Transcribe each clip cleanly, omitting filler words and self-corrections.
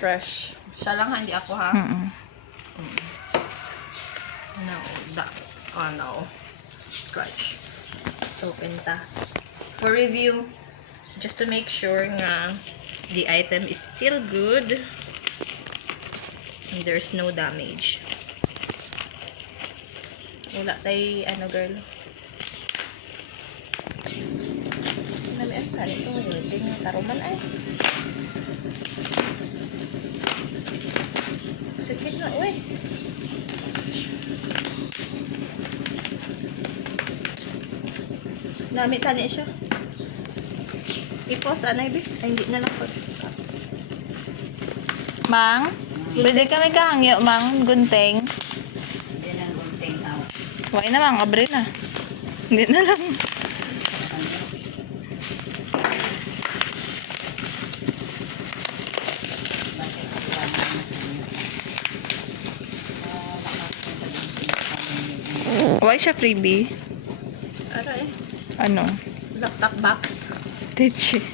Fresh. Siya lang, hindi ako ha. No, oh no. Scratch. Open ta. For review, just to make sure nga the item is still good and there's no damage. Wala tayo, ano girl. Nami ang kanin ito. Hindi nga taruman ay. Sakit na, uy. Nami tani siya. I-pause, anay, be. Ay, hindi na lang po. Mang, pwede kami kahangyo, Mang, gunting. Hindi na gunting out. Why na, Mang, abre na. Hindi na lang. Why siya freebie? Ano eh? Ano? Laptop box. Techi.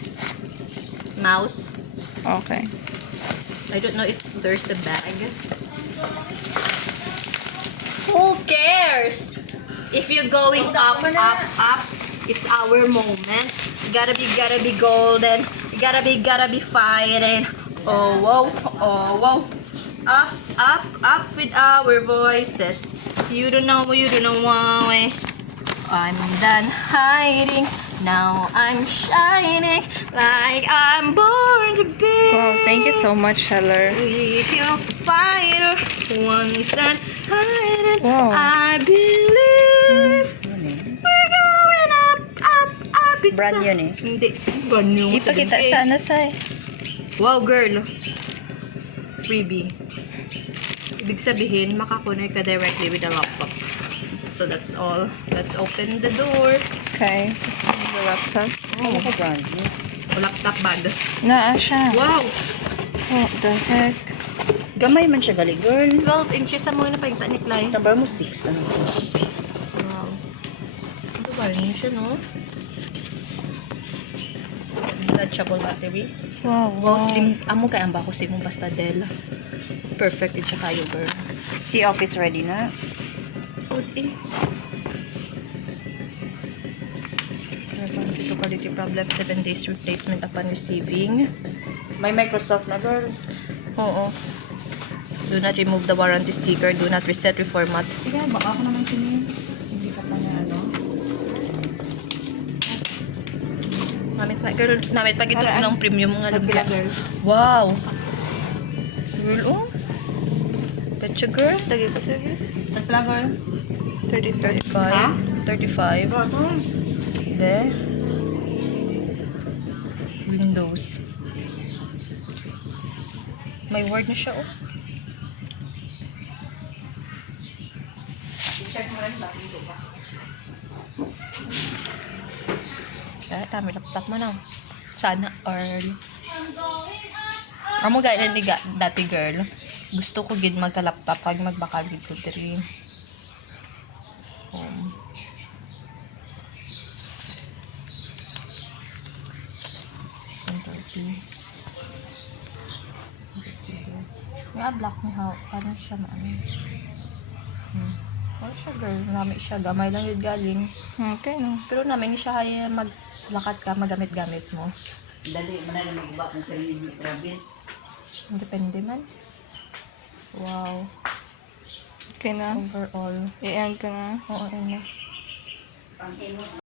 Mouse. Okay. I don't know if there's a bag. Who cares? If you're going up, it's our moment. Gotta be golden. Gotta be fighting. Oh, whoa, oh, whoa. Up with our voices. You don't know why. I'm done hiding. Now I'm shining like I'm born to be. Wow, thank you so much, Heller. If you fighter once and hiding, Wow. I believe we're going up. It's Brand yun eh. Hindi. Brand new. Ipakita sa ano, Sai? Wow, girl. Freebie. Ibig sabihin, makakonect ka directly with the laptop. So that's all. Let's open the door. Okay. The laptop. Ano ka brand? Laptop bag. Naa siya. Wow! What the heck? Gamay man siya gali, girl. 12 inches ang mga napagta ni Clay. Tabar mo 6. Ano? Wow. Ito ba? Ano siya, no? Detachable battery. Wow, Wow, slim. Amo kay ang bako sa imong basta Dell. Perfect ito kayo, girl. T-office ready na. Good eh. Ito quality problem. 7 days replacement upon receiving. May Microsoft na, girl. Oo. Do not remove the warranty sticker. Do not reset, reformat. Sige, baka ako naman sinin. Hindi ka pa na ano. Namit na, girl. Namit pag ito ng premium nga Pagpila, lumpa. girl. Wow! Girl, oh. Petcha, girl. Lagi ko lagi. Pagpila, girl. 35. Ha? 35. De. Windows. May word na siya, oh. I-check mo rin ba? Dito ba? Kaya dami laptop mo na. Sana all. Amo gaya ni dati girl. Gusto ko gid magka-laptop pag magbakal gid ko diri. Nga black ni how. Paano siya maano? Ano siya girl? Nami siya. Gamay lang yun galing. Okay, no. Pero namin siya kaya maglakat ka, magamit-gamit mo. Dali, manali mag-iba kung kailan yung travel. Depende man. Wow. Okay na. Overall. I-end ko na. Oo, ano. Ang ino.